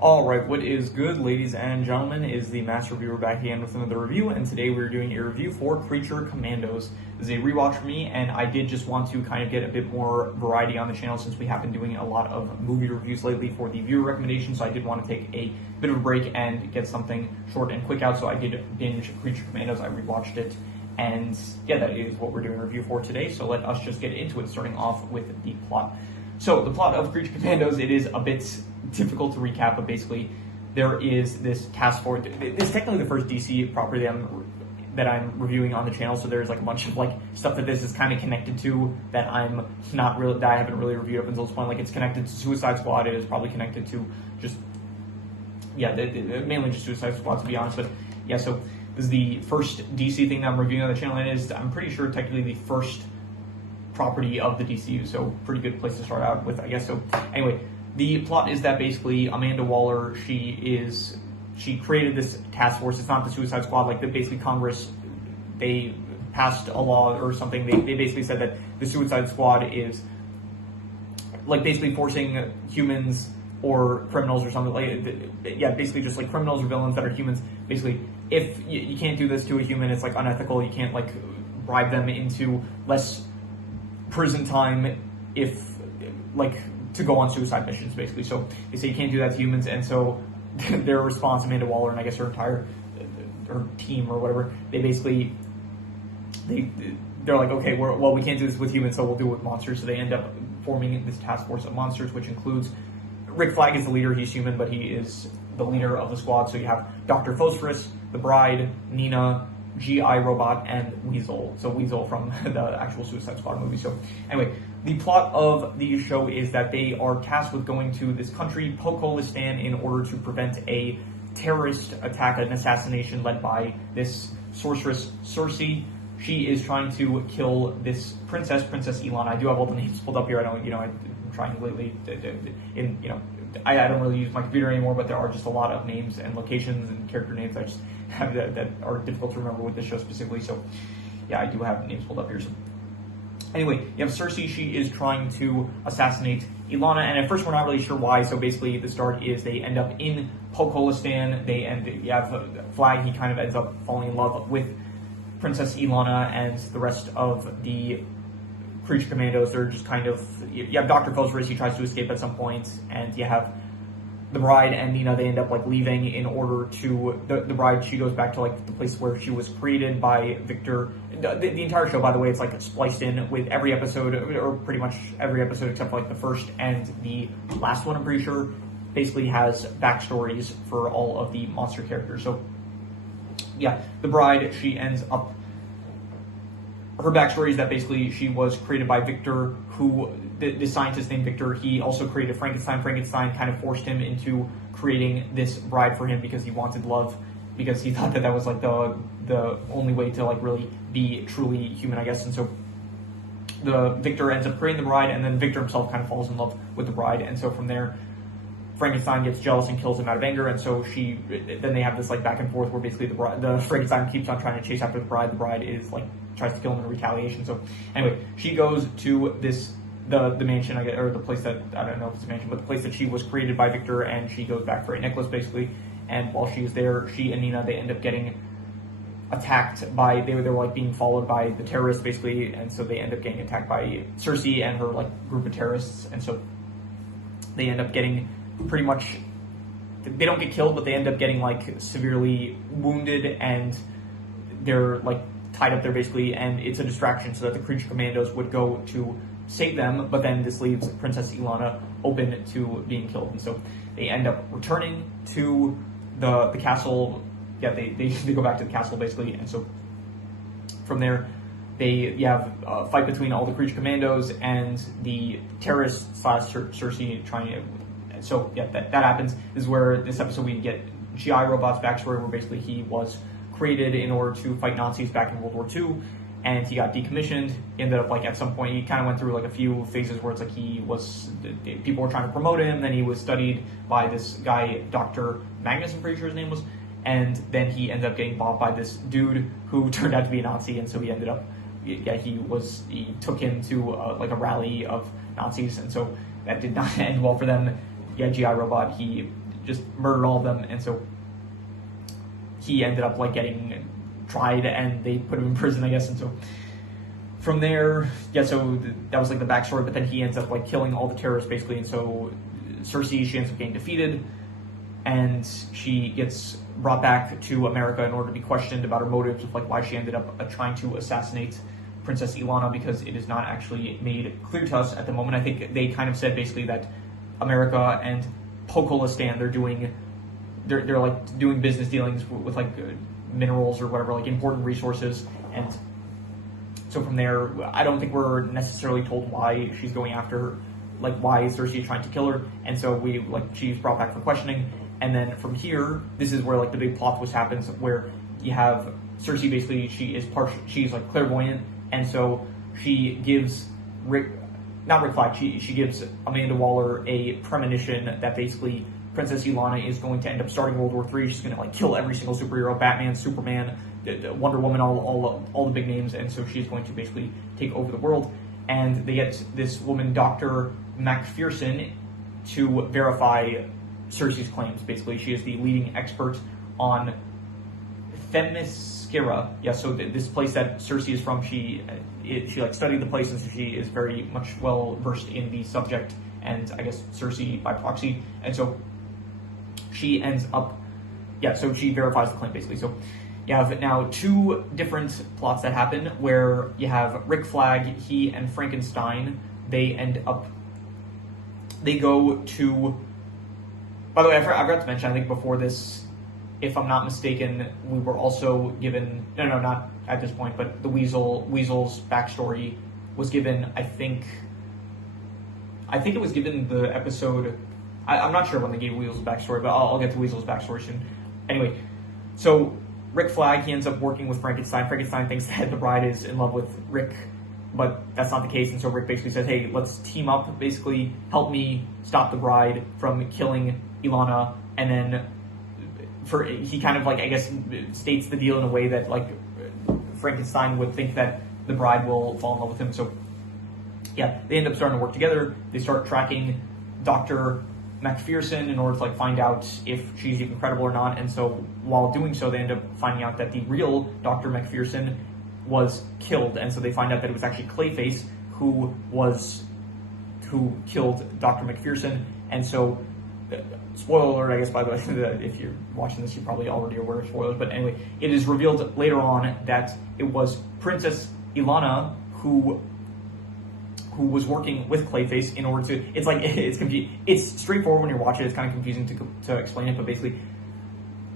Alright, what is good, ladies and gentlemen, is the Master Reviewer back again with another review, and today we're doing a review for Creature Commandos. This is a rewatch for me, and I did just want to kind of get a bit more variety on the channel since we have been doing a lot of movie reviews lately for the viewer recommendations, so I did want to take a bit of a break and get something short and quick out, so I did binge Creature Commandos. I rewatched it, and yeah, that is what we're doing a review for today, so let us just get into it, starting off with the plot. So, the plot of Creature Commandos, it is a bit difficult to recap, but basically there is this task force. It's technically the first DC property that I'm reviewing on the channel, so there's like a bunch of like stuff that this is kind of connected to that I haven't really reviewed up until this point. Like, it's connected to Suicide Squad. It is probably connected to mainly just Suicide Squad, to be honest. But yeah, so this is the first DC thing that I'm reviewing on the channel, and it is, I'm pretty sure, technically the first property of the DCU, so pretty good place to start out with, I guess. So anyway, the plot is that basically Amanda Waller, she created this task force. It's not the Suicide Squad. Like, basically Congress, they passed a law or something. They basically said that the Suicide Squad is like basically forcing humans or criminals or something, like, yeah, basically just like criminals or villains that are humans. Basically, if you can't do this to a human, it's like unethical. You can't like bribe them into less prison time if like to go on suicide missions, basically. So they say you can't do that to humans, and so their response, Amanda Waller and I guess her entire her team or whatever, they're like, okay, we can't do this with humans, so we'll do it with monsters. So they end up forming this task force of monsters, which includes Rick Flag is the leader. He's human, but he is the leader of the squad. So you have Dr. Phosphorus, the Bride, Nina, G.I. Robot, and Weasel. So Weasel from the actual Suicide Squad movie. So anyway, the plot of the show is that they are tasked with going to this country, Pokolistan, in order to prevent a terrorist attack, an assassination led by this sorceress Cersei. She is trying to kill this Princess Ilana. I do have all the names pulled up here. I'm trying lately, I don't really use my computer anymore, but there are just a lot of names and locations and character names I just have that are difficult to remember with this show specifically. So yeah, I do have names pulled up here. So anyway, you have Cersei. She is trying to assassinate Ilana, and at first we're not really sure why. So basically the start is they end up in Pokolistan. You have Flag. He kind of ends up falling in love with Princess Ilana, and the rest of the Creature Commandos, they're just kind of, you have Dr. Phosphorus, he tries to escape at some point, and you have the Bride and Nina, they end up like leaving in order to, the Bride, she goes back to like the place where she was created by Victor. The entire show, by the way, it's like spliced in with every episode, or pretty much every episode except for like the first and the last one, I'm pretty sure, basically has backstories for all of the monster characters. So yeah, the Bride, she ends up, her backstory is that basically she was created by Victor, who, the scientist named Victor, he also created Frankenstein. Frankenstein kind of forced him into creating this bride for him because he wanted love, because he thought that was like the only way to like really be truly human, I guess. And so the Victor ends up creating the bride, and then Victor himself kind of falls in love with the bride, and so from there Frankenstein gets jealous and kills him out of anger, and so then they have this like back and forth where basically the Frankenstein keeps on trying to chase after the bride. The bride is like tries to kill him in retaliation. So anyway, she goes to the mansion, I guess, or the place that, I don't know if it's a mansion, but the place that she was created by Victor, and she goes back for a necklace basically. And while she's there, she and Nina, they end up getting attacked by, they were like being followed by the terrorists basically, and so they end up getting attacked by Cersei and her like group of terrorists, and so they end up getting pretty much, they don't get killed, but they end up getting like severely wounded, and they're like tied up there basically, and it's a distraction so that the Creature Commandos would go to save them, but then this leaves Princess Ilana open to being killed, and so they end up returning to the castle. Yeah, they go back to the castle basically, and so from there you have a fight between all the Creature Commandos and the terrorists / Cersei trying to. So yeah, that happens. This is where this episode we get G.I. Robot's backstory, where basically he was created in order to fight Nazis back in World War II, and he got decommissioned. He ended up like at some point he kind of went through like a few phases where it's like people were trying to promote him, then he was studied by this guy, Dr. Magnus, I'm pretty sure his name was, and then he ended up getting bought by this dude who turned out to be a Nazi, and so he ended up, he took him to like a rally of Nazis, and so that did not end well for them. Yeah, G.I. Robot, he just murdered all of them, and so he ended up like getting tried, and they put him in prison, I guess. And so from there, so that was like the backstory. But then he ends up like killing all the terrorists basically, and so Cersei, she ends up getting defeated, and she gets brought back to America in order to be questioned about her motives of like why she ended up trying to assassinate Princess Ilana, because it is not actually made clear to us at the moment. I think they kind of said basically that America and Pokolistan, they're like doing business dealings with like minerals or whatever, like important resources, and so from there, I don't think we're necessarily told why she's going after her, like why is Cersei trying to kill her, and so she's brought back for questioning, and then from here, this is where like the big plot twist happens, where you have Cersei basically, she's like clairvoyant, and so she gives Rick Flag, she gives Amanda Waller a premonition that basically Princess Ilana is going to end up starting World War III. She's going to like kill every single superhero, Batman, Superman, Wonder Woman, all the big names, and so she's going to basically take over the world. And they get this woman, Dr. Macpherson, to verify Cersei's claims. Basically, she is the leading expert on Themasr. Yeah, so this place that Cersei is from, she like studied the place, and so she is very much well versed in the subject, and I guess Cersei by proxy, and so she ends up, so she verifies the claim basically. So you have now two different plots that happen where you have Rick Flag, he and Frankenstein, they go to, by the way, I forgot to mention, I think before this, if I'm not mistaken, we were also given, no, not at this point, but the Weasel's backstory was given, I think it was given the episode, I'm not sure when they gave Weasel's backstory, but I'll get to Weasel's backstory soon. Anyway, so Rick Flag, he ends up working with Frankenstein. Frankenstein thinks that the bride is in love with Rick, but that's not the case, and so Rick basically says, hey, let's team up, basically help me stop the bride from killing Ilana, and then he kind of like, I guess, states the deal in a way that like Frankenstein would think that the bride will fall in love with him. So yeah, they end up starting to work together. They start tracking Dr. Macpherson in order to like find out if she's even credible or not, and so while doing so, they end up finding out that the real Dr. Macpherson was killed, and so they find out that it was actually Clayface who killed Dr. Macpherson, and so spoiler alert, I guess, by the way, if you're watching this, you're probably already aware of spoilers, but anyway, it is revealed later on that it was Princess Ilana who was working with Clayface in order to, it's straightforward when you're watching it, it's kind of confusing to explain it, but basically,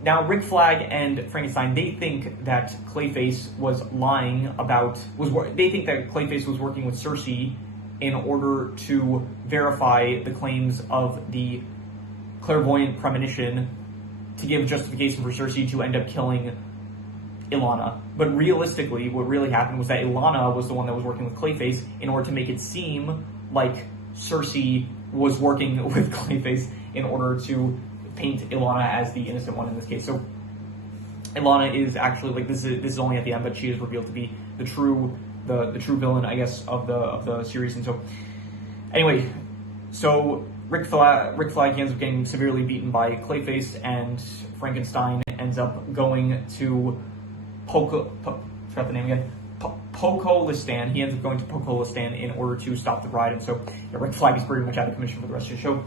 now Rick Flag and Frankenstein, they think that Clayface was lying about, they think that Clayface was working with Cersei in order to verify the claims of the clairvoyant premonition to give justification for Cersei to end up killing Ilana. But realistically, what really happened was that Ilana was the one that was working with Clayface in order to make it seem like Cersei was working with Clayface in order to paint Ilana as the innocent one in this case. So Ilana is actually, like, this is only at the end, but she is revealed to be the true villain, I guess, of the series. And so anyway, so Rick Flag ends up getting severely beaten by Clayface, and Frankenstein ends up going to forgot the name again. Pokolistan. He ends up going to Pokolistan in order to stop the bride, and so Rick Flag is pretty much out of commission for the rest of the show.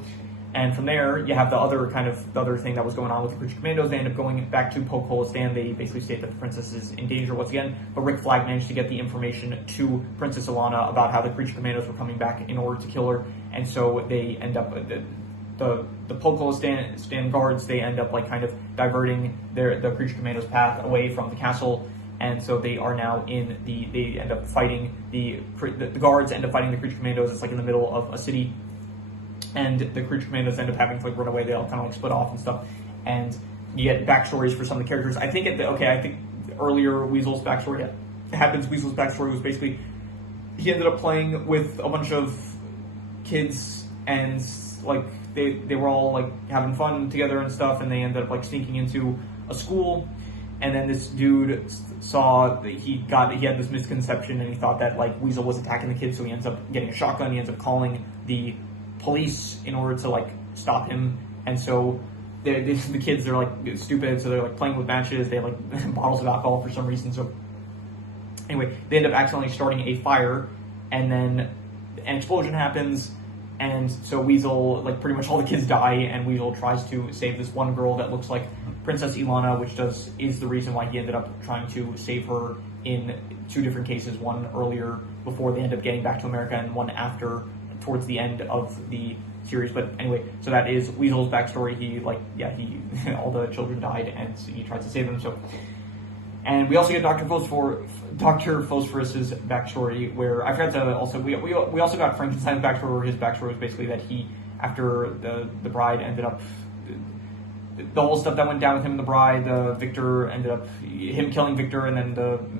And from there, you have the other thing that was going on with the Creature Commandos. They end up going back to Pokolistan. They basically state that the princess is in danger once again, but Rick Flag managed to get the information to Princess Ilana about how the Creature Commandos were coming back in order to kill her, and so they end up, the Pokolistan guards, they end up like kind of diverting the Creature Commandos' path away from the castle, and so they are now they end up fighting, the guards end up fighting the Creature Commandos. It's like in the middle of a city, and the Creature Commandos end up having to like run away. They all kind of like split off and stuff, and you get backstories for some of the characters. I think earlier Weasel's backstory happens. Weasel's backstory was basically he ended up playing with a bunch of kids, and like they were all like having fun together and stuff, and they ended up like sneaking into a school, and then this dude saw that he had this misconception, and he thought that like Weasel was attacking the kids, so he ends up getting a shotgun. He ends up calling the police in order to like stop him, and so the kids, they're like stupid, so they're like playing with matches. They have like bottles of alcohol for some reason. So anyway, they end up accidentally starting a fire, and then an explosion happens, and so Weasel, like pretty much all the kids die, and Weasel tries to save this one girl that looks like Princess Ilana, which is the reason why he ended up trying to save her in 2 different cases, one earlier before they end up getting back to America, and one after, towards the end of the series. But anyway, so that is Weasel's backstory. He all the children died, and he tried to save them. So, and we also get Dr. Phosphorus's backstory, where I forgot to also we also got Frankenstein's backstory, where his backstory was basically that he, after the bride ended up, the whole stuff that went down with him and the bride, Victor ended up, him killing Victor, and then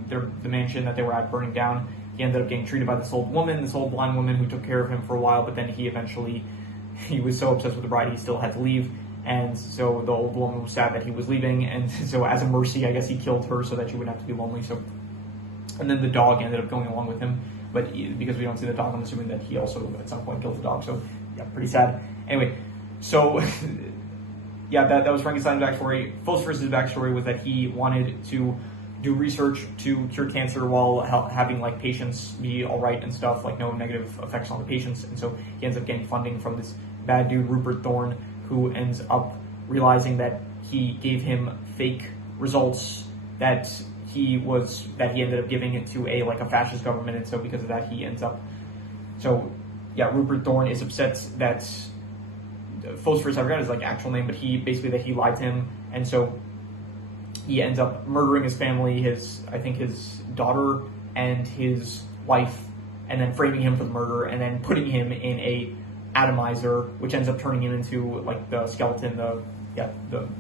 the mansion that they were at burning down. He ended up getting treated by this old blind woman who took care of him for a while, but then he was so obsessed with the bride he still had to leave, and so the old woman was sad that he was leaving, and so as a mercy, I guess he killed her so that she wouldn't have to be lonely. So, and then the dog ended up going along with him, but because we don't see the dog, I'm assuming that he also at some point killed the dog. So yeah, pretty sad. Anyway, so yeah, that was Frankenstein's backstory. Phosphorus's backstory was that he wanted to do research to cure cancer while having like patients be all right and stuff, like no negative effects on the patients. And so he ends up getting funding from this bad dude, Rupert Thorne, who ends up realizing that he gave him fake results that he ended up giving it to a fascist government. And so because of that, he ends up, so yeah, Rupert Thorne is upset that Phosphorus, I forgot his actual name, but he lied to him, and so he ends up murdering his family, his daughter and his wife, and then framing him for the murder, and then putting him in a atomizer, which ends up turning him into the skeleton,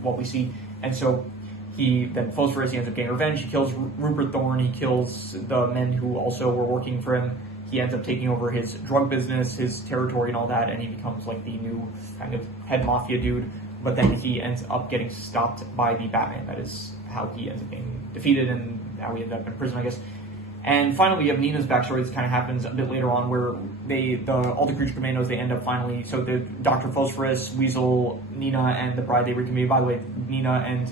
what we see. And so Phosphorus, he ends up getting revenge. He kills Rupert Thorne. He kills the men who also were working for him. He ends up taking over his drug business, his territory, and all that, and he becomes the new kind of head mafia dude. But then he ends up getting stopped by the Batman. That is how he ends up being defeated, and how he ended up in prison, I guess. And finally, we have Nina's backstory. This kind of happens a bit later on, where all the Creature Commandos, they end up finally, so the Dr. Phosphorus, Weasel, Nina, and the bride, they reconvene. By the way, Nina and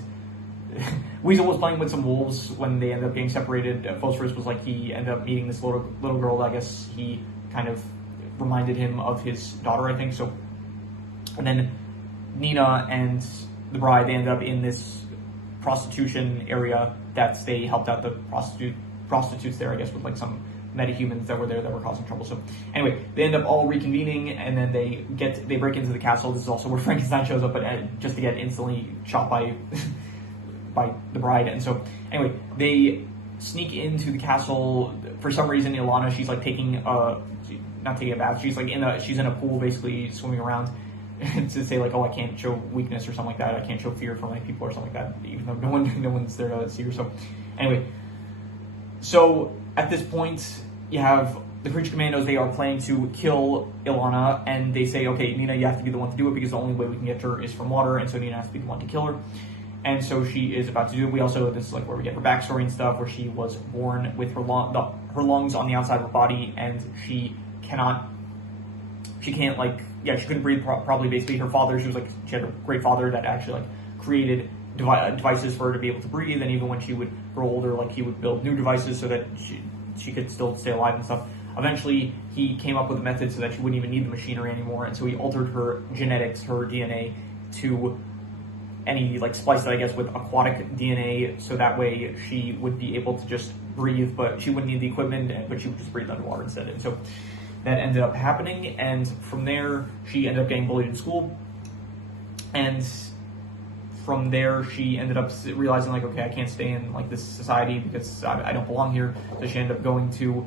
Weasel was playing with some wolves when they ended up getting separated. Phosphorus was he ended up meeting this little girl. I guess he kind of reminded him of his daughter, I think. So, and then Nina and the bride, they ended up in this prostitution area that they helped out the prostitutes there, I guess, with some metahumans that were there that were causing trouble. So anyway, they end up all reconvening, and then they break into the castle. This is also where Frankenstein shows up, but just to get instantly shot by the bride. And so anyway, they sneak into the castle. For some reason, Ilana, she's not taking a bath. She's she's in a pool, basically swimming around, to say I can't show weakness or something like that. I can't show fear from people or something like that, even though no one's there to see her. So anyway, so at this point, you have the Creature Commandos. They are planning to kill Ilana, and they say, okay, Nina, you have to be the one to do it, because the only way we can get to her is from water, and so Nina has to be the one to kill her. And so she is about to do it. We also, this is where we get her backstory and stuff, where she was born with her lungs on the outside of her body, and she couldn't breathe probably. Basically, her father, she had a great father that actually created devices for her to be able to breathe, and even when she would grow older, he would build new devices so that she could still stay alive and stuff. Eventually, he came up with a method so that she wouldn't even need the machinery anymore, and so he altered her genetics, her DNA, to any spliced it, I guess, with aquatic DNA, so that way she would be able to just breathe, but she wouldn't need the equipment, but she would just breathe underwater instead. And so that ended up happening, and from there she ended up getting bullied in school, and from there she ended up realizing okay, I can't stay in this society because I don't belong here. So she ended up going to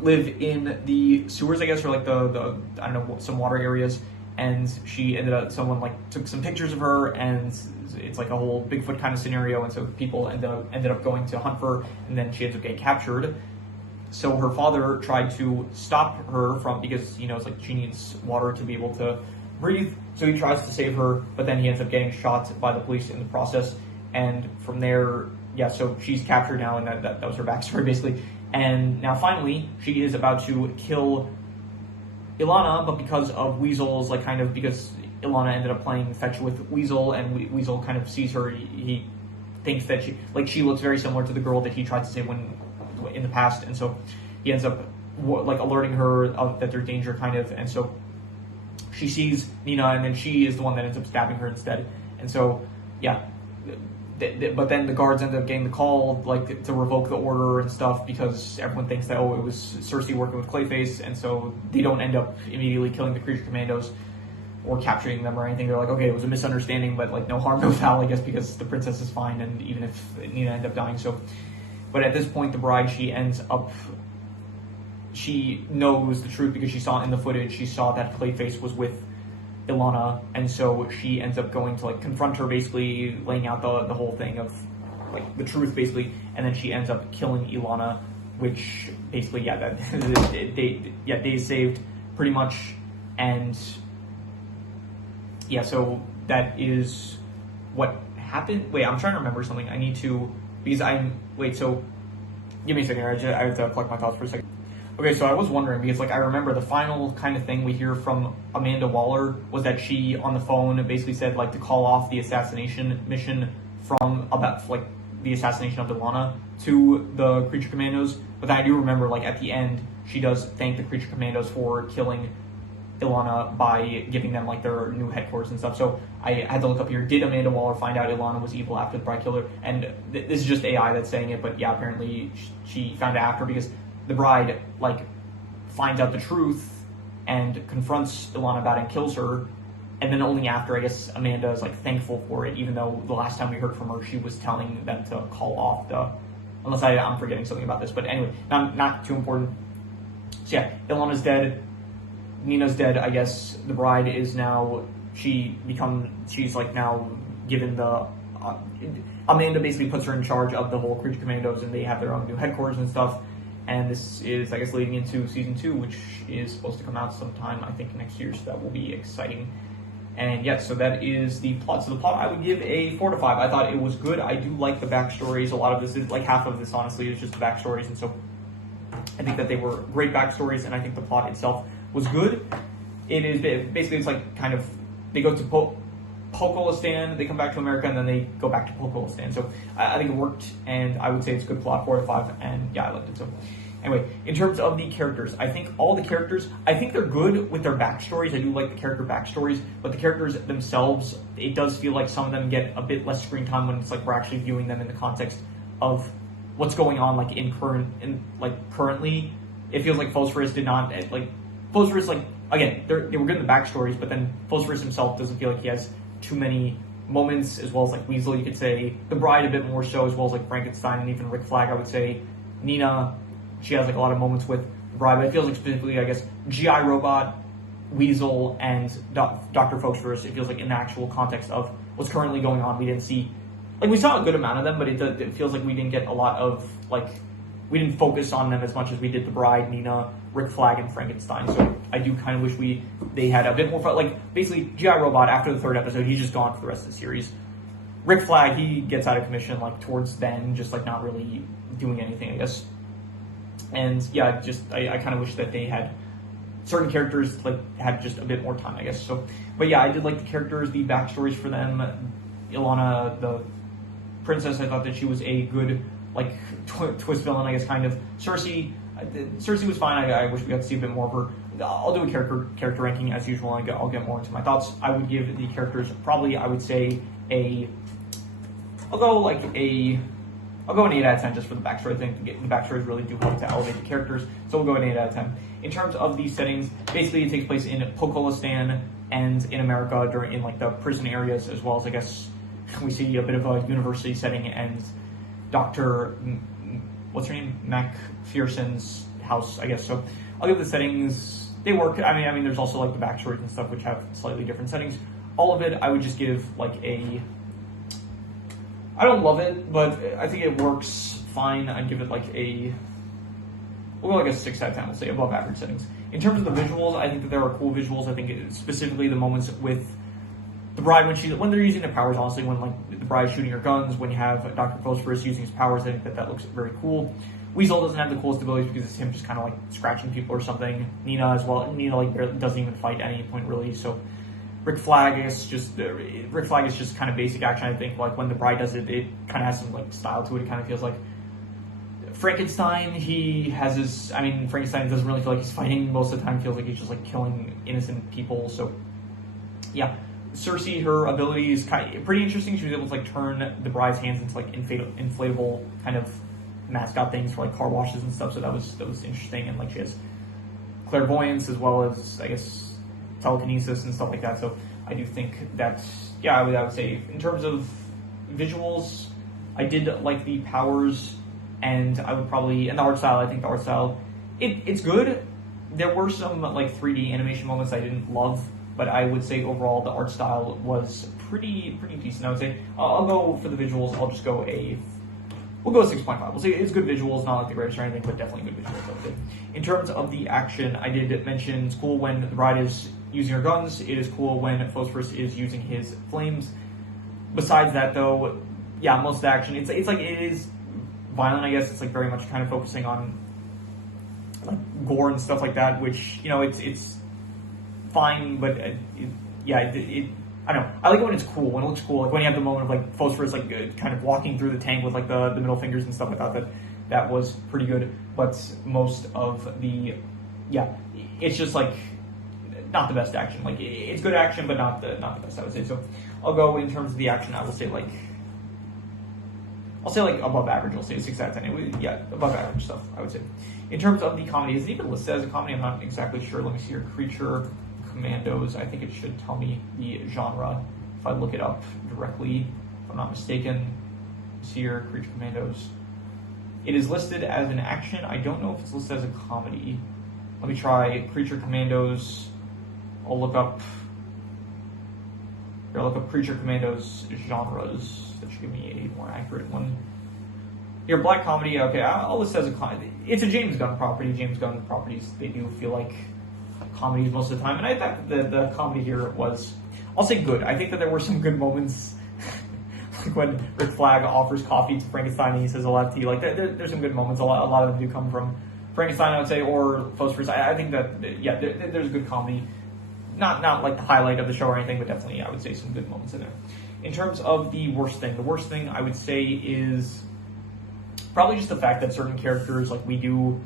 live in the sewers, I guess, or the I don't know, some water areas. And she ended up, someone took some pictures of her, and it's a whole Bigfoot kind of scenario. And so people ended up going to hunt for her, and then she ends up getting captured. So her father tried to stop her because he knows she needs water to be able to breathe. So he tries to save her, but then he ends up getting shot by the police in the process. And from there, yeah, so she's captured now, and that was her backstory basically. And now finally, she is about to kill Ilana, but because of Weasel's because Ilana ended up playing fetch with Weasel, and Weasel kind of sees her. He thinks that she looks very similar to the girl that he tried to save in the past, and so he ends up like alerting her that there's danger, kind of, and so she sees Nina, and then she is the one that ends up stabbing her instead, and so yeah. But then the guards end up getting the call, like, to revoke the order and stuff, because everyone thinks that, it was Cersei working with Clayface, and so they don't end up immediately killing the creature commandos or capturing them or anything. They're like, okay, it was a misunderstanding, but, like, no harm, no foul, I guess, because the princess is fine, and even if Nina ends up dying, so. But at this point, the bride, she knows the truth because she saw in the footage, she saw that Clayface was with Ilana, and so she ends up going to, like, confront her, basically laying out the whole thing of, like, the truth, basically, and then she ends up killing Ilana, which basically, they saved pretty much, and yeah, so that is what happened. Wait, I'm trying to remember something. I need to, because so give me a second. I have to collect my thoughts for a second. Okay, so I was wondering, because, like, I remember the final kind of thing we hear from Amanda Waller was that she, on the phone, basically said, like, to call off the assassination mission from, about, like, the assassination of Ilana to the Creature Commandos. But then I do remember, like, at the end, she does thank the Creature Commandos for killing Ilana by giving them, like, their new headquarters and stuff. So I had to look up here, did Amanda Waller find out Ilana was evil after the Bride killed her? And this is just AI that's saying it, but yeah, apparently she found out after, because the bride, like, finds out the truth and confronts Ilana about it and kills her, and then only after, I guess, Amanda is, like, thankful for it, even though the last time we heard from her, she was telling them to call off unless I'm forgetting something about this, but anyway, not too important. So yeah, Ilana's dead, Nina's dead, I guess. The bride is now, she's, like, now given Amanda basically puts her in charge of the whole Creature Commandos, and they have their own new headquarters and stuff. And this is, I guess, leading into season 2, which is supposed to come out sometime, I think, next year, so that will be exciting. And yeah, so that is the plot. So the plot, I would give a 4 to 5. I thought it was good. I do like the backstories. A lot of this is, like, half of this, honestly, is just the backstories, and so I think that they were great backstories, and I think the plot itself was good. It is, basically, it's like, kind of, they go to Pokolistan, they come back to America, and then they go back to Pokolistan. So I think it worked, and I would say it's a good plot, 4 to 5, and yeah, I liked it. So anyway, in terms of the characters, I think all the characters, I think they're good with their backstories. I do like the character backstories, but the characters themselves, it does feel like some of them get a bit less screen time when it's like we're actually viewing them in the context of what's going on, like, currently. It feels like Phosphorus did not, like, Phosphorus, like, again, they were good in the backstories, but then Phosphorus himself doesn't feel like he has too many moments, as well as, like, Weasel, you could say. The Bride a bit more so, as well as, like, Frankenstein, and even Rick Flag, I would say. Nina, she has, like, a lot of moments with the Bride, but it feels like specifically, I guess, G.I. Robot, Weasel, and Dr. Phosphorus, it feels like in the actual context of what's currently going on, we didn't see, like, we saw a good amount of them, but it feels like we didn't get a lot of, like, we didn't focus on them as much as we did the Bride, Nina, Rick Flag, and Frankenstein. So I do kind of wish they had a bit more fun. Like, basically, G.I. Robot, after the 3rd episode, he's just gone for the rest of the series. Rick Flag, he gets out of commission, like, towards then, just, like, not really doing anything, I guess. And yeah, I kind of wish that they had certain characters, like, had just a bit more time, I guess. So, but yeah, I did like the characters, the backstories for them. Ilana, the princess, I thought that she was a good, like, twist villain, I guess, kind of. Cersei was fine. I wish we got to see a bit more of her. I'll do a character ranking as usual. I'll get more into my thoughts. I would give the characters probably, I would say, I'll go an 8 out of 10 just for the backstory. I think the backstories really do help to elevate the characters, so we'll go an 8 out of 10. In terms of the settings, basically it takes place in Pokolistan and in America in, like, the prison areas, as well as, I guess, we see a bit of a university setting and Dr. What's her name? MacPherson's house, I guess. So I'll give the settings, they work. I mean, there's also, like, the backstories and stuff which have slightly different settings. All of it, I would just give, like, I don't love it, but I think it works fine. I'd give it, like, we'll go, like, a 6 out of 10, we'll say, above average settings. In terms of the visuals, I think that there are cool visuals. I think specifically the moments with the Bride when they're using their powers, honestly, when, like, the Bride's shooting her guns, when you have Dr. Phosphorus using his powers, I think that looks very cool. Weasel doesn't have the coolest abilities because it's him just kind of, like, scratching people or something. Nina as well. Nina, like, doesn't even fight at any point, really. So Rick Flag is just kind of basic action. I think like when the Bride does it, it kind of has some like style to it. It kind of feels like Frankenstein. He has his. I mean, Frankenstein doesn't really feel like he's fighting most of the time. Feels like he's just like killing innocent people. So yeah, Cersei, her ability is kind of pretty interesting. She was able to like turn the Bride's hands into like inflatable kind of mascot things for like car washes and stuff. So that was interesting. And like she has clairvoyance as well as I guess telekinesis and stuff like that. So I do think that, yeah, I would say in terms of visuals, I did like the powers, and I would probably, and the art style, I think the art style, it's good. There were some like 3D animation moments I didn't love, but I would say overall the art style was pretty decent. I would say I'll go for the visuals. We'll go a 6.5. We'll say it's good visuals, not like the greatest or anything, but definitely good visuals. I would say. In terms of the action, I did mention it's cool when the Bride is using her guns. It is cool when Phosphorus is using his flames. Besides that, though, yeah, most of the action, it's like it is violent. I guess it's like very much kind of focusing on like gore and stuff like that, which it's fine, but I don't know. I like it when it's cool, when it looks cool, like when you have the moment of like Phosphorus like kind of walking through the tank with like the middle fingers and stuff like that. That was pretty good. But most of the, yeah, it's just like not the best action. Like it's good action, but not the best, I would say. So I'll go in terms of the action. I'll say like above average. I'll say 6 out of 10. Yeah, above average stuff, I would say. In terms of the comedy, is it even listed as a comedy? I'm not exactly sure. Let me see here. Creature Commandos. I think it should tell me the genre if I look it up directly, if I'm not mistaken. See here, Creature Commandos. It is listed as an action. I don't know if it's listed as a comedy. Let me try Creature Commandos. I'll look up Creature Commandos genres. That should give me a more accurate one. Here, black comedy. Okay, I'll list it as a comedy. It's a James Gunn property. James Gunn properties, they do feel like comedies most of the time. And I thought the comedy here was, I'll say good. I think that there were some good moments. Like when Rick Flag offers coffee to Frankenstein and he says, I'll have tea. Like, there's some good moments. A lot of them do come from Frankenstein, I would say, or Phosphorus. I think that, yeah, there's good comedy. Not like the highlight of the show or anything, but definitely I would say some good moments in there. In terms of the worst thing I would say is probably just the fact that certain characters, like we do,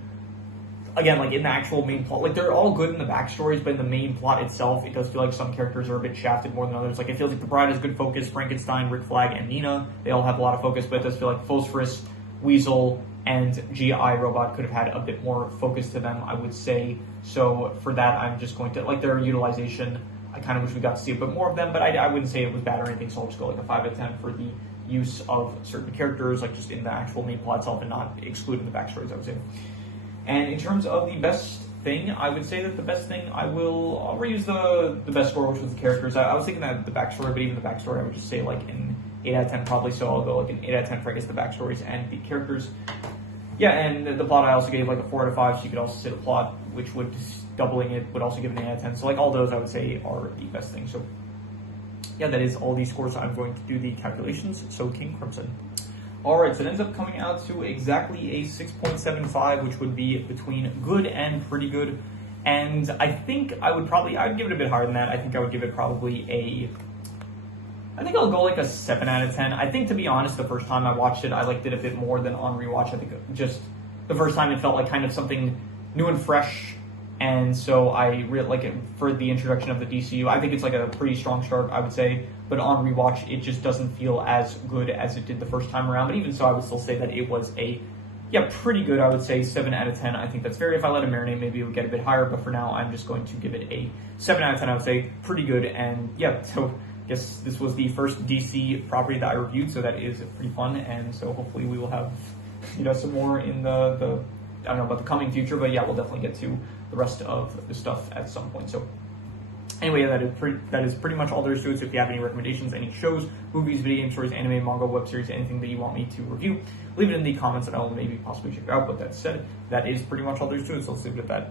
again, like in the actual main plot, like they're all good in the backstories, but in the main plot itself, it does feel like some characters are a bit shafted more than others. Like it feels like the Bride has good focus, Frankenstein, Rick Flag, and Nina, they all have a lot of focus, but it does feel like Phosphorus, Weasel, and GI Robot could have had a bit more focus to them, I would say. So for that, I'm just going to, like their utilization, I kind of wish we got to see a bit more of them, but I wouldn't say it was bad or anything, so I'll just go like a 5 out of 10 for the use of certain characters, like just in the actual main plot itself and not excluding the backstories, I would say. And in terms of the best thing, I would say that the best thing, I'll reuse the best score, which was the characters. I was thinking that the backstory, but even the backstory, I would just say like an 8 out of 10 probably, so I'll go like an 8 out of 10 for I guess the backstories and the characters. Yeah, and the plot I also gave like a 4 out of 5, so you could also say the plot, which would, doubling it, would also give an 8 out of 10. So like all those I would say are the best things. So yeah, that is all the scores. I'm going to do the calculations. So King Crimson. Alright, so it ends up coming out to exactly a 6.75, which would be between good and pretty good. And I think I'd give it a bit higher than that. I think I would give it probably I think I'll go like a 7 out of 10. I think, to be honest, the first time I watched it, I liked it a bit more than on rewatch. I think just the first time it felt like kind of something new and fresh. And so I really like it for the introduction of the DCU. I think it's like a pretty strong start, I would say. But on rewatch, it just doesn't feel as good as it did the first time around. But even so, I would still say that it was pretty good. I would say 7 out of 10. I think that's fair. If I let it marinate, maybe it would get a bit higher. But for now, I'm just going to give it a 7 out of 10. I would say pretty good. And yeah, so I guess this was the first DC property that I reviewed. So that is pretty fun. And so hopefully we will have, some more in the I don't know about the coming future. But yeah, we'll definitely get to the rest of the stuff at some point. So anyway, that is pretty much all there is to it. So if you have any recommendations, any shows, movies, video game stories, anime, manga, web series, anything that you want me to review, leave it in the comments and I will maybe possibly check it out. But that said, that is pretty much all there is to it. So let's leave it at that.